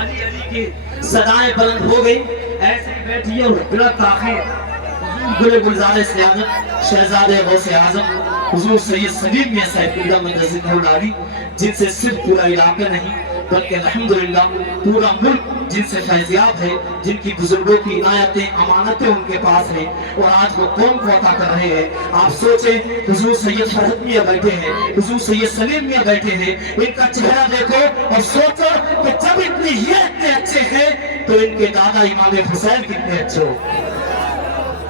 علی علی کی صدائیں بلند ہو گئی. ایسے ہی بیٹھی ہے بلا تاخیر گل گلزار سیادت شہزادے غوث اعظم حضور سید سلیم میاں صاحب قبلہ مدرسہ العالی، جن سے صرف پورا علاقہ نہیں بلکہ الحمدللہ پورا ملک جن سے فیضیاب ہے، جن کی بزرگوں کی عنایتیں امانتیں ان کے پاس ہیں اور آج وہ قوم کو عطا کر رہے ہیں. آپ سوچیں حضور سید فرحت میاں بیٹھے ہیں، حضور سید سلیم میاں بیٹھے ہیں، ان کا چہرہ دیکھو اور سوچو کہ جب یہ اتنے اچھے ہیں تو ان کے دادا امام حسین کتنے اچھے ہو.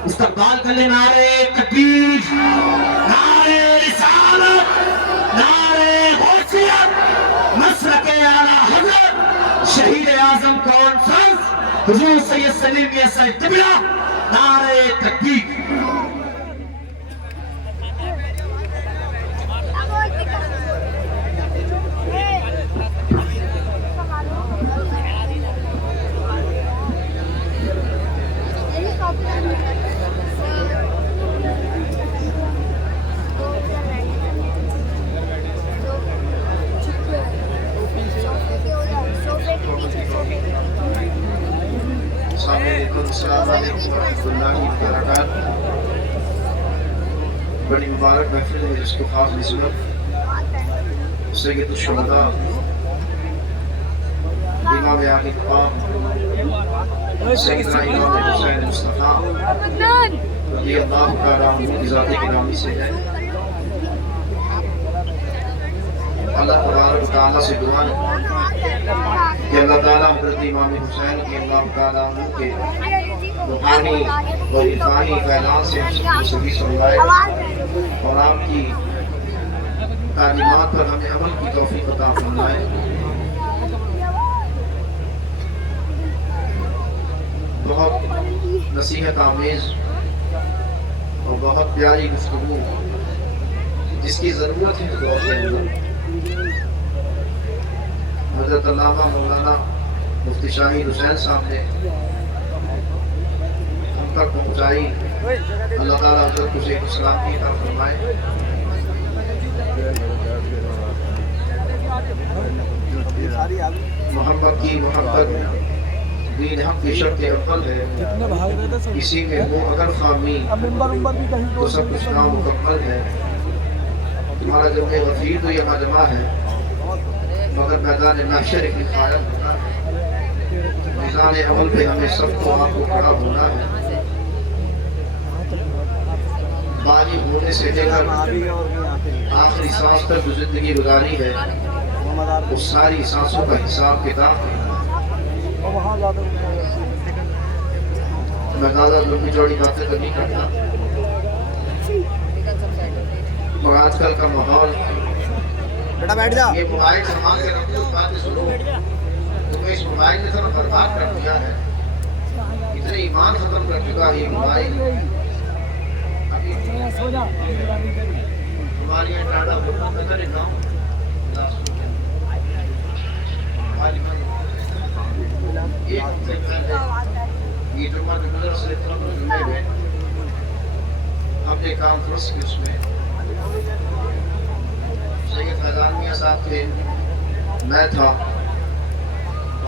استقبال کر لیں. نعرہ تکبیر، نعرہ رسالت، نعرہ غوثیت، مسلک اعلیٰ حضرت شہید اعظم کانفرنس حضور سید سلیم میاں صاحب قبلہ. نعرہ تکبیر. السلام علیکم ورحمۃ اللہ وبرکاتہ. بڑی مبارک محفل ہے جس کو خاص نسبت سید الشہداء امام عالی مقام سیدنا امام حسین مصطفیٰ رضی اللہ تعالیٰ عنہ کی ذات گرامی سے ہے. اللہ تبارک و تعالیٰ سے دعا ہے کہ اللہ تعالیٰ حضرت امام حسین کی اللہ تعالیٰ عنہ کے روحانی اور عرفانی فیضان سے سبھی سنوائے اور آپ کی تعلیمات پر ہمیں عمل کی توفیق عطا فرمائے. بہت نصیحت آمیز اور بہت پیاری گفتگو جس کی ضرورت ہے دور کے اندر حضرت علامہ مولانا مفتی شاہد حسین صاحب نے ہم تک پہنچائی. اللہ تعالیٰ حضرت کو صحت السلام کی عطا فرمائے. محمد کی محبت دین حق کی شرط اول ہے، اسی میں وہ اگر خامی تو سب کچھ نام مکمل ہے. تمہارا جمع غفیر تو یہ مجمع ہے مگر میدان محشر کی قائم ہونا ہے. میدان عمل پہ ہمیں سب کو آپ کو کھڑا ہونا ہے. بالغ ہونے سے لے کر آخری سانس تک جو زندگی گزاری ہے اس ساری سانسوں کا حساب کتاب ہے. میں زیادہ لمبی چوڑی باتیں تو نہیں کرتا اور آج کل کا ماحول یہ موبائل سامان کے رکھتے اس باتیں سنو تمہیں اس موبائل نے سب برباد کر دیا ہے. اتنے ایمان ختم کر چکا ہے یہ موبائل. ہماری یہ ٹاٹا نظر گاؤں ایک ہفتے پہلے یہ جمعہ جو گزر سے جمعے میں ہم نے کانفرنس کی اس میں سید فیضان میاں صاحب تھے، میں تھا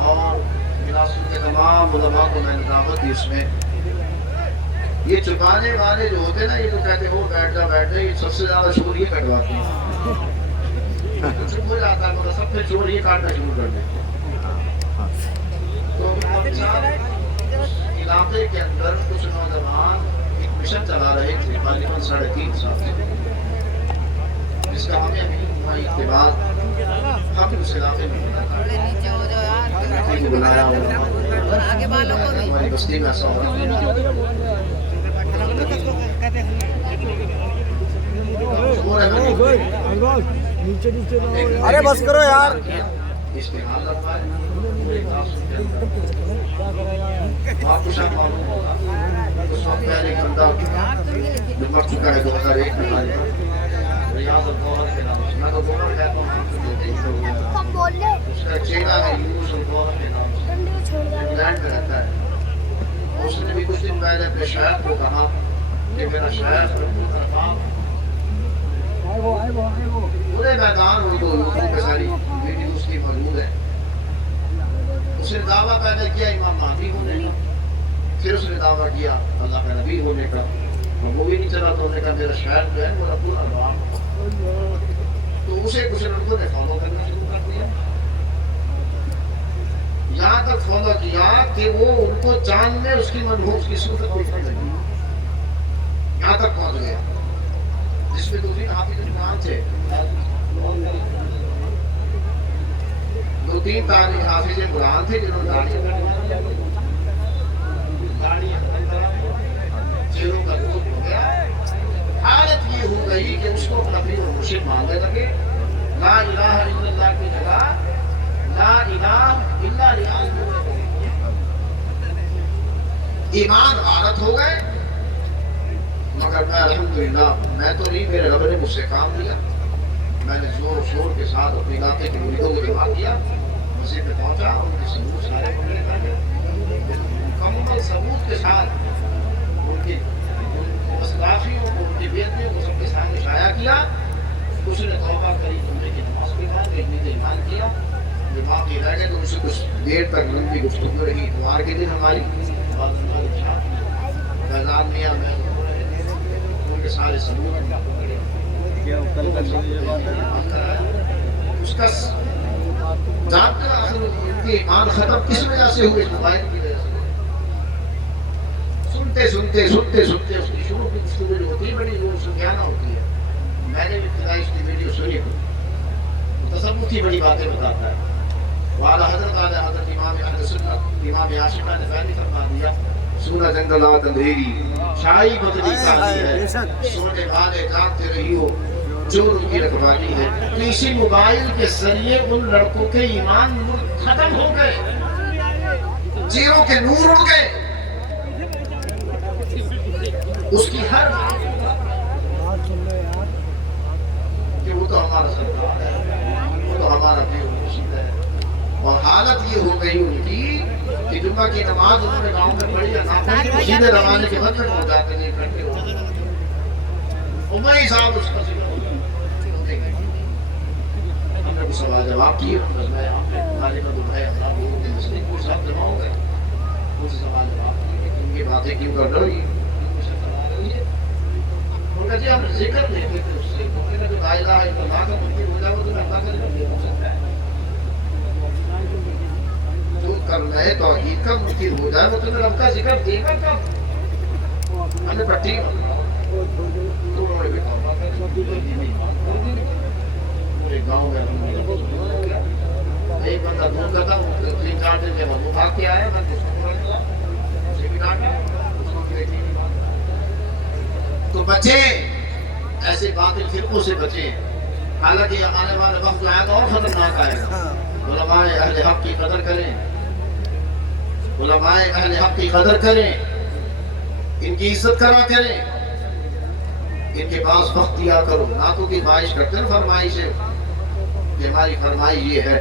اور مناسب کے تمام علماء کو میں نے دعوت دی. اس میں یہ چپانے والے جو ہوتے ہیں نا یہ تو کہتے ہیں وہ بیٹھ جا یہ سب سے زیادہ شور یہ کٹواتے ہیں. چپ ہو جاتا ہے مگر سب سے شور یہ کاٹنا شروع کر دیتے ہیں. تو علاقے کے اندر کچھ نوجوان ایک مشن چلا رہے تھے تقریباً 3.5 سال سے جس کا ہمیں ابھی کے بعد ہم اس علاقے میں بلایا ہماری بستی میں ایسا ہو ارے بس کرو یار. آپ کو شاید معلوم ہوگا اس وقت پہلے ایک بندہ جو مر چکا ہے 2001 میں ریاض الگوہر کے نام سے. میں تو گوہر کہتا ہوں اس کا چہرہ ہے یونس الگوہر کے نام سے انگلینڈ میں رہتا ہے. اس نے بھی کچھ دن پہلے اپنے شیخ کو کہا کہ میرا شیخ پورے میدان میں تو یوٹیوب پہ ساری ویڈیوز کی موجود ہے. اس نے توبہ کیا اللہ کا نبی ہونے کا، اور وہ بھی نہیں چلا تو انہوں نے کہا میرا شاعر جو ہے وہ رب الارواح، تو اسے کچھ لوگوں نے فالو کرنا شروع کر دیا، یہاں تک فالو کیا کہ وہ ان کو چاند میں اس کی منحوس کی صورت دیکھنے لگی، یہاں تک پہنچ گیا، جس میں دوسری حافظ قرآن تھے، دو تین تاریخ حافظ قرآن تھے جنہوں نے داڑیاں چہروں کا دودھ ہو گیا، حالت یہ ہو گئی کہ اس کو اپنا پیر و مرشد ماننے لگے، لا الہ الا اللہ کی جگہ لا الہ الا اللہ، ایمان غارت ہو گئے، مگر میں الحمدللہ میں تو نہیں، میرے رب نے مجھ سے کام لیا، میں نے زور و شور کے ساتھ اپنے علاقے کے مریدوں کو جمع کیا، مسجد پہ پہنچا، ان کے ثبوت سارے پکڑے کر کے مکمل ثبوت کے ساتھ ان کی اسلافیوں کو، ان کی بیعتیوں کو سب کے سامنے شائع کیا، کچھ نے توبہ کری، جمعے کی نماز پڑھی، ایک نے ایمان کیا، جو باقی رہ گئے تو ان سے کچھ دیر تک لمبی گفتگو رہی، اتوار کے دن ہماری میدان میں ان کے سارے ثبوت اس کا جانتا اصل ان کے ایمان ختم کس وجہ سے ہوئے، موبائل کی وجہ سے، سنتے اس کی شروع کی گفتگو جو ہوتی ہے بڑی زور سنگیانہ ہوتی ہے، میں نے بھی ابتدائی اس کی ویڈیو سنی، تصوف کی بڑی باتیں بتاتا ہے، وعلی حضرت امام اہل سنت امام عاشقہ نے فہمی فرما دیا، سونا جنگلات اندھیری شاہی بدلی کاری ہے، سونے والے جانتے رہی ہو جو ان کی رکھوالی ہے، تو اسی موبائل کے ذریعے ان لڑکوں کے ایمان ختم ہو گئے، چہروں کے نور اڑ گئے، اس کی ہر کہ وہ تو ہمارا سرکار ہے، وہ تو ہمارا پیر و مرشد ہے، اور حالت یہ ہو گئی ان کی کہ جمعہ کی نماز انہوں نے گاؤں میں پڑھی یا نہ پڑھی، سیدھے روانے کے وقت ہو جاتے نہیں کرتے ہو، عمر صاحب اس کا ذکر ہم نے کچھ سوال جواب کیے، ہمارے کا دکھ ہے اللہ لوگوں کے مسئلے کو صاحب جمع ہو گئے، کچھ سوال جواب کیے کہ ان کی باتیں کیوں کر رہی ہیں، ان کا جی ہم ذکر نہیں کرتے اس سے، کیونکہ جو لا الہ الا اللہ کا منکر ہو جائے وہ تو اللہ کا ذکر نہیں ہو سکتا ہے، جو کرنا ہے توحید کا منکر ہو جائے وہ تو رب کا ذکر دے گا کب، ہم نے پٹی تو انہوں نے بھی توبہ پورے گاؤں میں ایک بندہ دور کرتا ہوں، 3-4 دن جب وہ بھاگ کے آئے میں اس کو پڑھا اسے بھی ڈانٹا، اس کو بھی نہیں بات، تو بچیں ایسے باطل فرقوں سے بچیں، حالانکہ آنے والے وقت جو آئے گا اور خطرناک آئے گا، علماء اہل حق کی قدر کریں، علماء اہل حق کی قدر کریں، ان کی عزت کرا کریں، ان کے پاس وقت دیا کرو، نہ تو کی خواہش کرتے ہیں فرمائش ہے کہ ہماری فرمائش یہ ہے،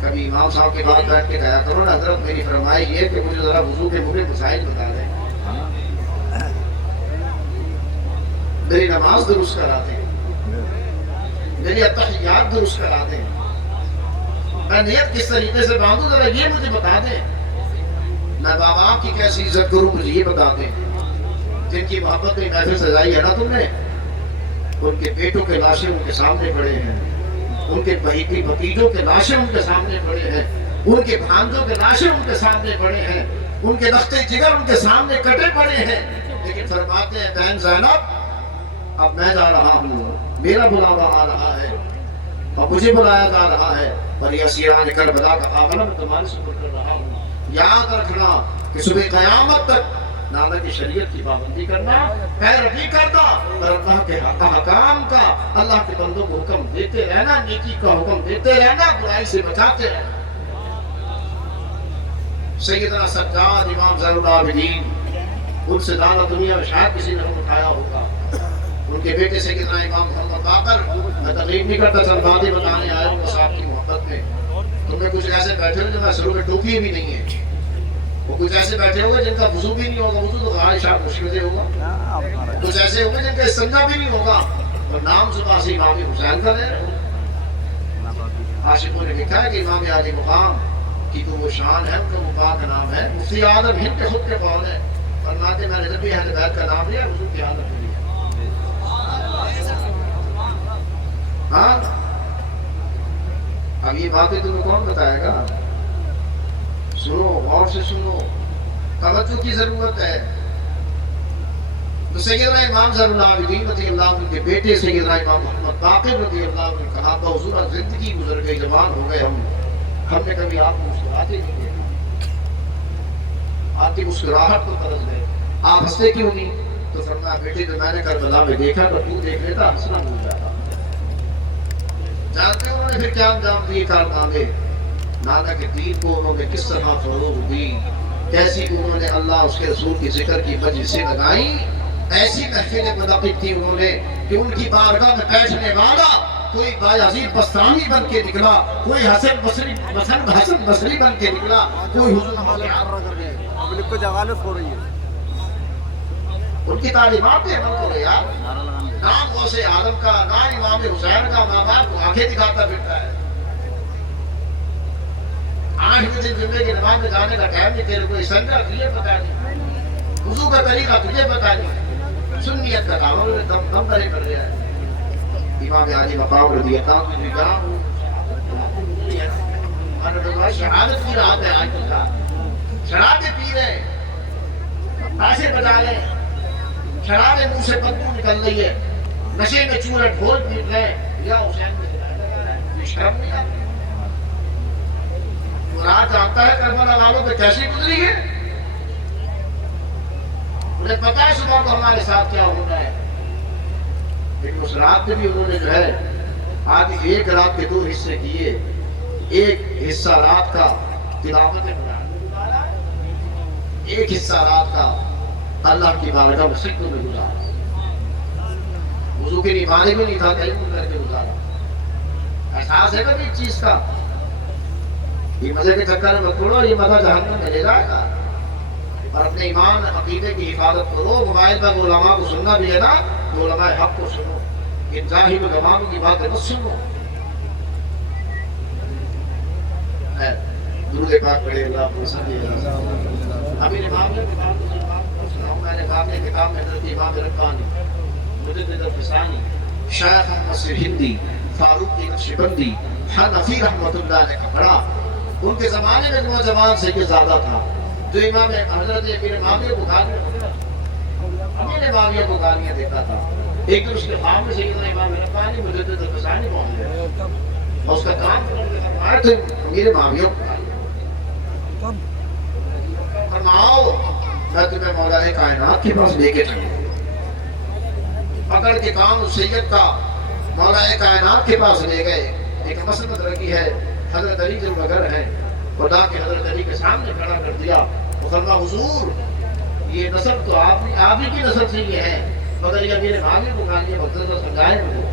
کبھی امام صاحب کے بعد بیٹھ کے کہا کرو نا حضرت میری فرمائش یہ ہے کہ مجھے ذرا وضو کے مجھے مسائل بتا دیں، میری نماز درست کرا دیں، میری اتحیات درست کرا دیں، میں نیت کس طریقے سے باندھوں ذرا یہ مجھے بتا دیں، میں باپ آپ کی کیسی عزت کروں مجھے یہ بتا دیں، جن کی محبت میں محفل سجائی ہے نا تم نے، ان کے بیٹوں کے لاشیں ان کے سامنے پڑے ہیں، ان کے بھتیجوں کے لاشیں ان کے سامنے پڑے ہیں، ان کے بھانجوں کے لاشیں ان کے سامنے پڑے ہیں، ان کے رختے جگر ان کے سامنے کٹے پڑے ہیں، لیکن فرماتے ہیں بہن زینب اب میں جا رہا ہوں، میرا بلاوا آ رہا ہے اور مجھے بلایا جا رہا ہے، اور یہ اسیران کربلا کا قافلہ میں تمہاری سپرد کر رہا ہوں، یاد رکھنا کہ صبح قیامت تک نانا کی شریعت کی پابندی کرنا، پیروی کرنا اور اللہ کے حکام کا، اللہ کے بندوں کو حکم دیتے رہنا، نیکی کا حکم دیتے رہنا، برائی سے بچاتے رہنا۔ سیدنا سجاد امام زین العابدین، ان سے زیادہ دنیا میں شاید کسی نے اٹھایا ہوگا، ان کے بیٹے سیدنا امام محمد باقر، میں تقریب نہیں کرتا چند باتیں بتانے آیا ہوں صاحب کی محبت میں، تم نے کچھ ایسے بیٹھے ہوئے جن کا سروں میں ٹوپی بھی نہیں ہے، وہ کچھ ایسے بیٹھے ہوئے جن کا وضو بھی نہیں ہوگا، وضو تو غار شاہ مشکل سے ہوگا، کچھ ایسے ہوگے جن کا استنجا بھی نہیں ہوگا، اور نام صبح سے امام حسین کا لے رہے ہو۔ عاشقوں نے لکھا ہے کہ امام عالی مقام کی تو وہ شان ہے، ان کا مقام کا نام ہے، مفتی اعظم ہند کے خود کے قول ہے، فرماتے میں نے جب بھی اہل بیت کا نام لیا حضور کی حالت ہوئی ہے. ہاں اب یہ باتیں تمہیں کون بتائے گا؟ سنو، غور سے سنو، توجہ کی ضرورت ہے. تو سیدنا امام زین العابدین رضی اللہ عنہ کے بیٹے سیدنا امام محمد باقر رضی اللہ عنہ نے کہا تھا حضور زندگی گزر گئی، جوان ہو گئے ہم نے کبھی آپ کو مسکراتے نہیں دیکھا، آپ کی مسکراہٹ کو ترس گئے، آپ ہنستے کیوں نہیں؟ تو فرمایا بیٹے جو میں نے کربلا میں دیکھا تو تو دیکھ لیتا ہنسنا بھول جاتا. جانتے ہیں انہوں نے پھر کیا انجام دیے کارنامے؟ نانا کے دین کو انہوں نے کس طرح فروغ دی، کیسی انہوں نے اللہ اس کے رسول کی ذکر کی مجلسیں لگائیں، ایسی محفلیں منعقد کی انہوں نے کہ ان کی بارگاہ میں بیٹھنے والا کوئی بایزید بستانی بن کے نکلا، کوئی حسن بصری بن کے نکلا، کوئی حضور پبلک کو جغالت ہو رہی ہے. ان کی تعلیمات پہ عمل کرو یار. نام غوث عالم کا، نام امام حسین کا، ماں باپ کو آنکھیں دکھاتا پھرتا ہے. 8 دن جمعے کی نماز میں جانے کا ٹائم نہیں، تیرے کوئی سنگا تجھے پتا نہیں، وضو کا طریقہ تجھے پتا نہیں، سنیت کا کام ہے دم کرے کر رہا ہے. امام علی مقام رضی اللہ عنہ نے کہا شہادت کی رات ہے آج کا، شرابیں پی رہے، تاشے بجا رہے، شرابیں منہ سے بدبو نکل رہی ہے، نشے میں چور ڈھول پیٹ رہے، یا حسین یہ شرم نہیں آتی؟ مراد جانتا ہے کربلا والوں پہ کیسی گزری ہے، انہیں پتا ہے صبح کو ہمارے ساتھ کیا ہونا ہے. لیکن اس رات میں بھی انہوں نے جو ہے آج ایک رات کے 2 حصے کیے. ایک حصہ رات کا تلاوت قرآن، ایک حصہ رات کا اللہ کی بارگاہ میں سجدوں میں گزارا. وضو کے نبھانے میں نہیں تھا، تیمم کر کے گزارا. احساس ہے کبھی ایک چیز کا؟ یہ مزے کے چکر میں مت پڑو، یہ مزہ جہنم میں لے جائے گا. اور اپنے ایمان عقیدے کی حفاظت کرو. موبائل پر علماء کو سننا بھی ہے نا، تو علماء حق کو سنو، ان ظاہر گواموں کی باتیں مت سنو. درود پاک پڑھے اللہ صلی اللہ علیہ وسلم. ابھی امام نے کتاب کو سناؤں، میں نے کہا کہ کتاب میں حضرت امام ربانی مجدد الفسانی شیخ احمد سرہندی فاروقی نقشبندی حنفی رحمۃ اللہ نے پڑھا. ان کے زمانے میں نوجوان سے کہ زیادہ تھا جو امام حضرت امیر معاویہ کو معاویہ کو گالیاں دیتا تھا. ایک دن اس کے خواب میں سیدنا امام ربانی مجدد الفسانی پہنچ گئے اور اس کا کام فرمایا تھے امیر معاویہ کو فرماؤ میں تمہیں مولا کائنات کے پاس لے کے چلوں. پکڑ کے کام اس سید کا مولا کائنات کے پاس لے گئے. ایک مسلمت رکھی ہے، حضرت علی جو مگر ہے، خدا کے حضرت علی کے سامنے کھڑا کر دیا. فرمایا حضور یہ نسب تو آپ ہی کی نسب سے یہ ہے، مگر یہ میرے معاویہ کو گالیاں مقصد کو سمجھائے مجھے.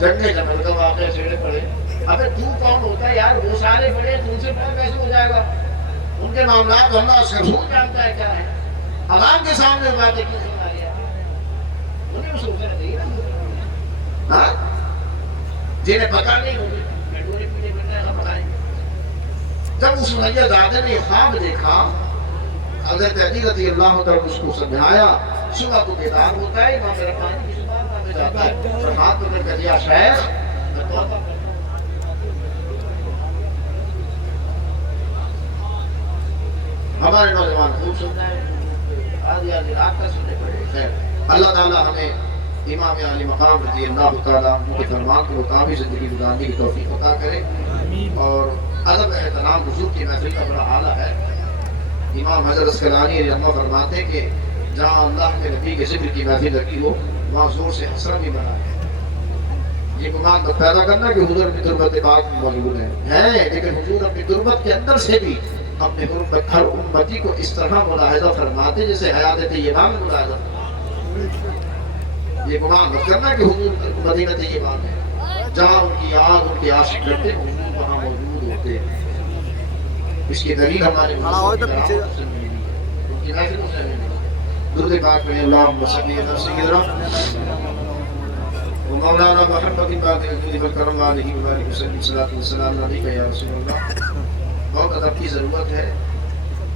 جنگے جمل کا واقعہ چھیڑے پڑے. ابے تو کون ہوتا ہے یار؟ وہ سارے بڑے، تم سے بڑا کیسے ہو جائے گا؟ ان کے معاملات کو اللہ اس رسول جانتا ہے کیا ہے. عوام کے سامنے باتیں کیوں سنا رہی ہے؟ انہیں اس روزہ نہیں نا، جنہیں پتا نہیں ہوگی پیٹوری پینے بیٹھا ہے، ہم بتائیں گے. جب اس سمیہ زادہ نے خواب دیکھا، حضرت علی رضی اللہ عنہ اس کو سمجھایا. صبح کو بیدار ہوتا ہے، امام ربانی کی زبان میں جاتا ہے اور ہاتھ پکڑ کر دیا شیخ میں توبہ کرتا ہوں. ہمارے نوجوان خوب سننا ہے، آدھی رات کا سننے پڑے. خیر اللہ تعالی ہمیں امام علی مقام رضی اللہ تعالیٰ ان کے فرمان کے مطابق زندگی گزارنے کی توفیق عطا کرے. اور ادب احترام حضور کی محفل کا بڑا اعلیٰ ہے. امام حضرت اسقلانی رحمہ فرماتے ہیں کہ جہاں اللہ کے نبی کے ذکر کی محفل لگی ہو وہاں زور سے حسرت بھی بنا ہے. یہ گمان پیدا کرنا کہ حضور اپنی تربت پاک میں موجود ہے، لیکن حضور اپنی تربت کے اندر سے بھی اپنے ہر امتی کو اس طرح ملاحظہ فرماتے جیسے حیات طیبہ میں ملاحظہ فرماتے. یہ گمان مت کرنا کہ حضور مدینہ طیبہ میں جہاں ان کی یاد ان کے عاشق کرتے حضور وہاں موجود ہوتے ہیں. اس کی دلیل ہمارے درود پاک میں اللہم صلی علی سیدنا مولانا محمد باقر کرم علیہ وسلم صلاۃ والسلام علیکہ یا رسول اللہ. بہت ادب کی ضرورت ہے.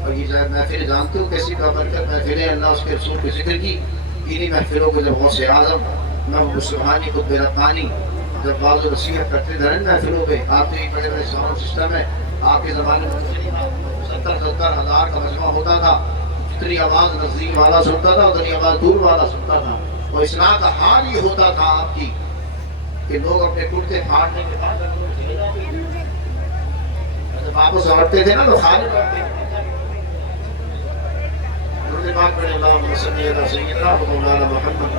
اور یہ جب محفل جانتے ہو کیسی بابرکت محفلیں اللہ اس کے رسول کے ذکر کی. انہی محفلوں کو جب غوث اعظم محبوب سبحانی خطب ربانی جب بعض و نصیحت کرتے تھے محفلوں پہ. آپ نے بڑے بڑے ساؤنڈ سسٹم ہے آپ کے زمانے میں 70 ہزار کا مجمع ہوتا تھا. جتنی آواز نزدیک والا سنتا تھا اتنی آواز دور والا سنتا تھا. اور اصلاح کا حال یہ ہوتا تھا آپ کی کہ لوگ اپنے کرتے پھاڑنے کے بعد جب واپس لوٹتے تھے نا تو خالی لوٹتے تھے. بات کریں اللہم صلی علی سیدنا مولانا محمد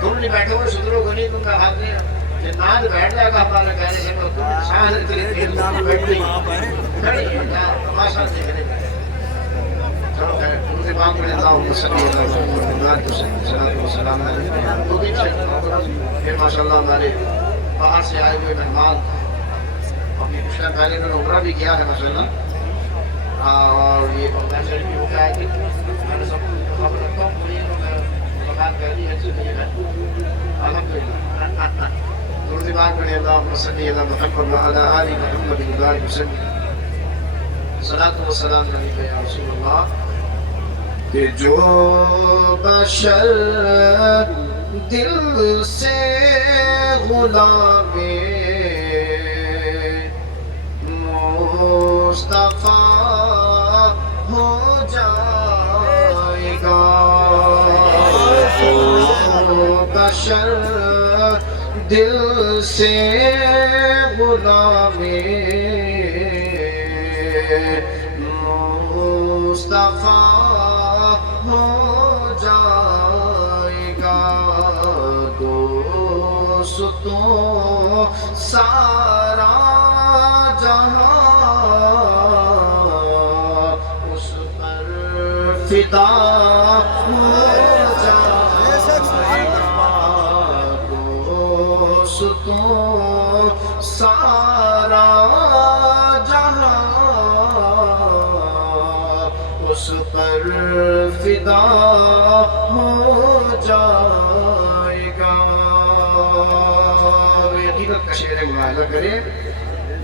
تم نہیں بیٹھے ہوئے صدروں کو نہیں تم کا ہاتھ نہیں جنات بیٹھ جائے گا ہمارا کہنے سے تم شاہد کے لیے تم بیٹھ نہیں کھڑی ہے تماشا دیکھنے چلو تم سے بات کریں اللہم صلی علی سیدنا محمد وسلام دو دن سے پھر ماشاءاللہ ہمارے باہر سے آئے ہوئے مہمان اپنی کچھ ٹائم پہلے انہوں نے عمرہ بھی کیا ہے ماشاءاللہ. اور یہ بغداد شریف بھی ہو گیا ہے کہ میں نے سب کو خبر رکھتا ہوں پوری ملاقات کر دی اچھی نہیں ہے الحمدللہ. درود بات کریں اللہم صلی علی محمد وعلی آل محمد وبارک وسلم صلاۃ و سلام علیکہ یا رسول اللہ. کہ جو بشر دل سے غلام مصطفیٰ ہو جائے گا. بشر دل سے غلام مصطفیٰ ہو جائے گا. دوستوں سارا فدا ہو جائے گا. دوستوں سارا جہاں اس پر فدا ہو جائے گا. حقیقت کا شعر ملاحظہ کریں.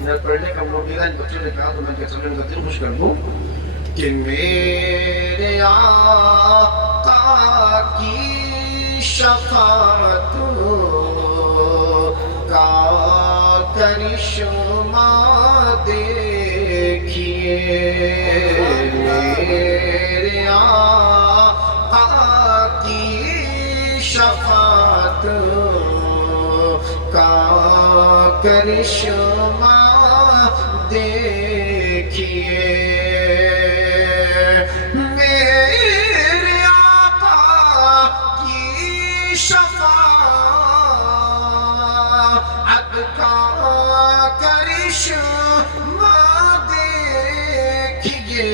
میں پڑھنے کا موقع ملا ان بچوں نے کہا تو میں کہتا ہوں ان کا دل خوش کر دوں کہ میرے آقا کی شفاعت کا کرشمہ دیکھیے. میرے آقا کی شفاعت کا کرشمہ دیکھیے. میرے آقا کی شفاعت کا کرشمہ دیکھیے.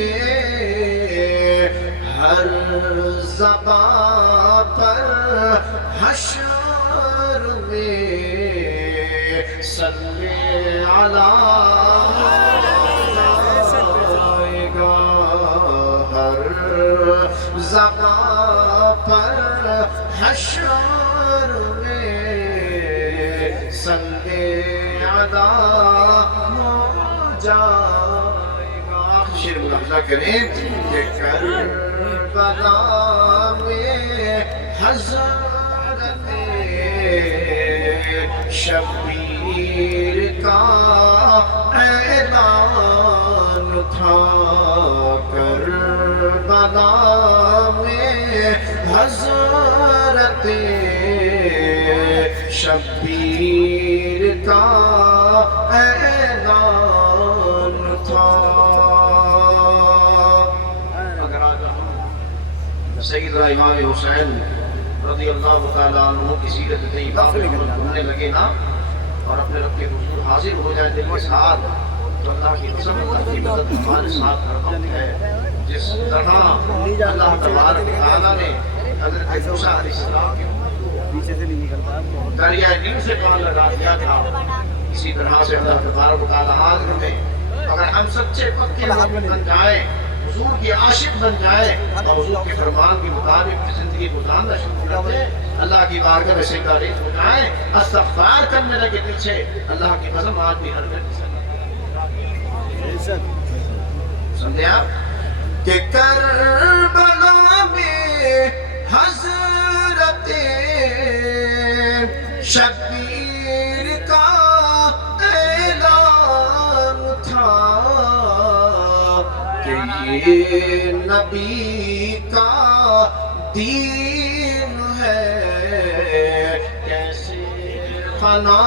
ہر زبان پر حشر میں صلی علی زبان پر حشر میں صلی علی ہو جائے گا. شعر ملاحظہ کریں کہ کربلا میں حضرت شبیر کا اعلان تھا. کربلا میں حضرت شبیر کا اعلان تھا. اگر آج سیدنا امام حسین رضی اللہ تعالیٰ عنہ کی سیرت طیبہ میں گھومنے لگے نا اور اپنے رب کے حضور حاضر ہو جائے دل کے ساتھ تو اللہ کی قسم اللہ کی مدد ہمارے ساتھ رحمت ہے. جس طرح اللہ تبارک و تعالیٰ نے حضرت موسیٰ علیہ السلام کے دریائے نیل سے پار لگا دیا تھا اسی طرح سے اللہ تبارک و تعالیٰ حاضر میں اگر ہم سچے پکے بن جائیں حضور کے عاشق بن جائے اور حضور کے فرمان کے مطابق زندگی گزارنا شروع کر دیں، اللہ کی بارگاہ میں سنگاریز ہو جائیں، استغفار کرنے لگے پیچھے، اللہ کی قسم آج بھی ہر گھر سمجھے آپ کہ کربلا میں حضرت شبیر کا اعلان تھا کہ یہ نبی کا دین ہے، کیسے فنا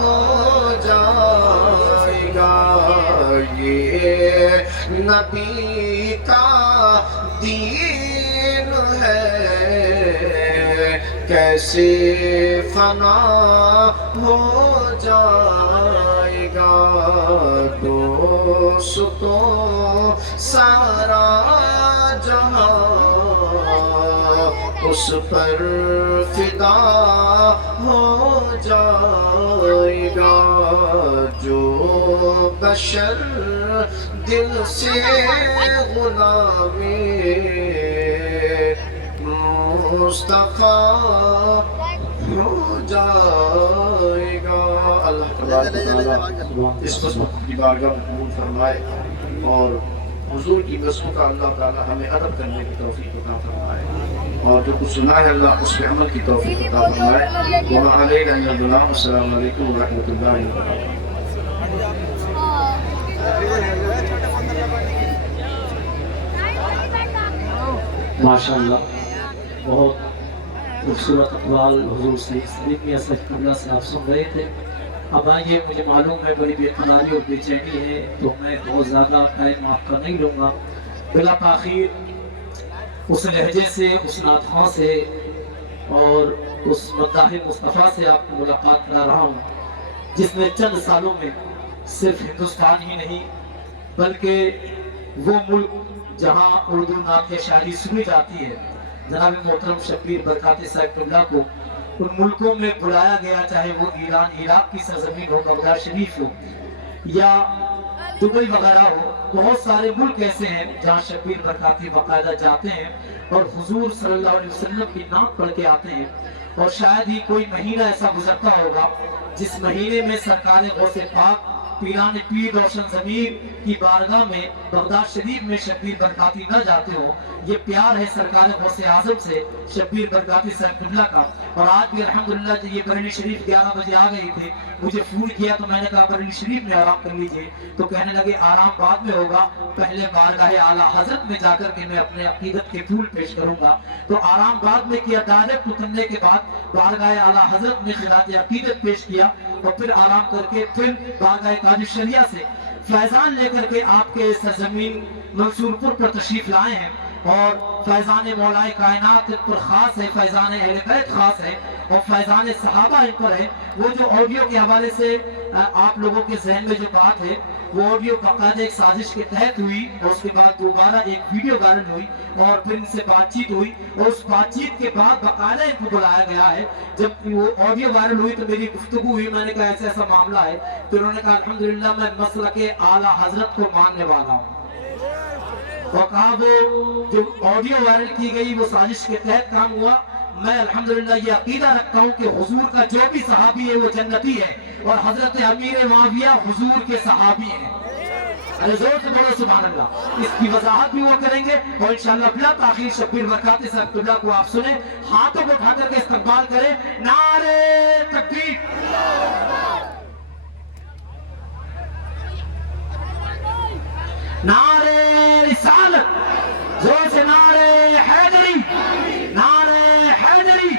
ہو جائے گا یہ نبی کا دین ہے، کیسے فنا ہو جائے گا دوستوں سارا جہاں اس پر فدا ہو جائے گا، جو بشر دل سے غلامی مصطفیٰ ہو جائے گا۔ اللہ تعالیٰ اس قسمت کی بارگاہ میں قبول فرمائے اور حضور کی قسمت کا اللہ تعالیٰ ہمیں ادب کرنے کی توفیق عطا فرمائے، اور جو کچھ سنا ہے اللہ اس پہ عمل کی توفیق عطا فرمائے۔ وما علینا الا البلاغ۔ السلام علیکم ورحمۃ اللہ وبرکاتہ۔ ماشاءاللہ بہت خوبصورت اقوال حضور سید سلیم میاں سید قبلہ سے آپ سن رہے تھے۔ اب آئیے، مجھے معلوم ہے بڑی بے قراری اور بے چینی ہے، تو میں بہت زیادہ ٹائم آپ کا نہیں لوں گا، بلا تاخیر اس لہجے سے، اس نعت خواں سے اور اس مداح مصطفیٰ سے آپ کو ملاقات کرا رہا ہوں، جس نے چند سالوں میں صرف ہندوستان ہی نہیں بلکہ وہ ملک جہاں اردو نعت یا شاعری سنی جاتی ہے، جناب محترم شبیر برکاتی صاحب قبلہ کو ان ملکوں میں بلایا گیا، چاہے وہ ایران عراق کی سرزمین ہو، بغداد شریف ہو یا دبئی وغیرہ ہو۔ بہت سارے ملک ایسے ہیں جہاں شبیر برکاتی باقاعدہ جاتے ہیں اور حضور صلی اللہ علیہ وسلم کی نعت پڑھ کے آتے ہیں، اور شاید ہی کوئی مہینہ ایسا گزرتا ہوگا جس مہینے میں سرکار غوث پاک پیران پیر روشن ضمیر کی بارگاہ میں بغداد شریف میں شبیر برکاتی نہ جاتے ہو۔ یہ پیار ہے سرکار غوث اعظم سے شبیر برکاتی صاحب قبلہ کا، اور آج بھی الحمدللہ یہ بریلی شریف 11 بجے آ گئی تھے، مجھے فون کیا تو میں نے کہا بریلی شریف میں آرام کر لیجئے، تو کہنے لگے آرام بعد میں ہوگا، پہلے بارگاہ اعلیٰ حضرت میں جا کر کے میں اپنے عقیدت کے پھول پیش کروں گا۔ تو آرام بعد میں کیا، ڈائریکٹ اترنے کے بعد بارگاہ اعلیٰ حضرت میں خراج عقیدت پیش کیا، اور پھر آرام کر کے پھر بارگاہ تاج شریعہ سے فیضان لے کر کے آپ کے سرزمین منصور پور پر تشریف لائے ہیں، اور فیضان مولائے کائنات ان پر خاص ہے، فیضان اہل بیت خاص ہے، اور فیضان صحابہ ان پر ہے۔ وہ جو آڈیو کے حوالے سے آپ لوگوں کے ذہن میں جو بات ہے، وہ آڈیو باقاعدہ ایک سازش کے تحت ہوئی، اور اس کے بعد دوبارہ ایک ویڈیو وائرل ہوئی، اور پھر ان سے بات چیت ہوئی، اور اس بات چیت کے بعد باقاعدہ ان کو بلایا گیا ہے۔ جب وہ آڈیو وائرل ہوئی تو میری گفتگو ہوئی، میں نے کہا ایسا ایسا معاملہ ہے، تو انہوں نے کہا الحمدللہ میں مسلک اعلیٰ حضرت کو ماننے والا ہوں، اور کہا وہ جو آڈیو وائرل کی گئی وہ سازش کے تحت کام ہوا۔ میں الحمدللہ یہ عقیدہ رکھتا ہوں کہ حضور کا جو بھی صحابی ہے وہ جنتی ہے، اور حضرت امیر معاویہ حضور کے صحابی ہیں۔ ارے زور سے بولو سبحان اللہ۔ اس کی وضاحت بھی وہ کریں گے، اور انشاءاللہ بلا تاخیر شبیر برکاتی صاحب قبلہ کو آپ سنیں، ہاتھوں کو اٹھا کر کے استقبال کریں۔ نعرہ تکبیر، نعرہ رسالت، زور سے نعرہ حیدری، نعرہ حیدری،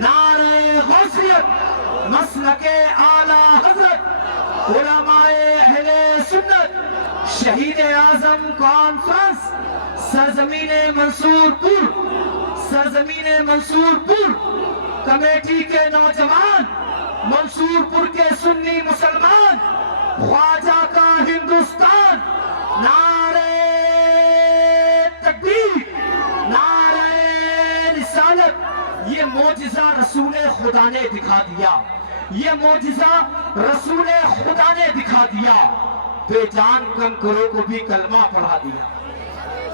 نعرہ غوثیت، مسلک اعلیٰ حضرت، علماء اہل سنت، شہید اعظم کانفرنس، سرزمین منصور پور، سرزمین منصور پور کمیٹی کے نوجوان، منصور پور کے سنی مسلمان، خواجہ کا ہندوستان، نعرہ تکبیر، نعرہ رسالت۔ یہ معجزہ رسول خدا نے دکھا دیا، یہ معجزہ رسول خدا نے دکھا دیا، بے جان کنکروں کو بھی کلمہ پڑھا دیا۔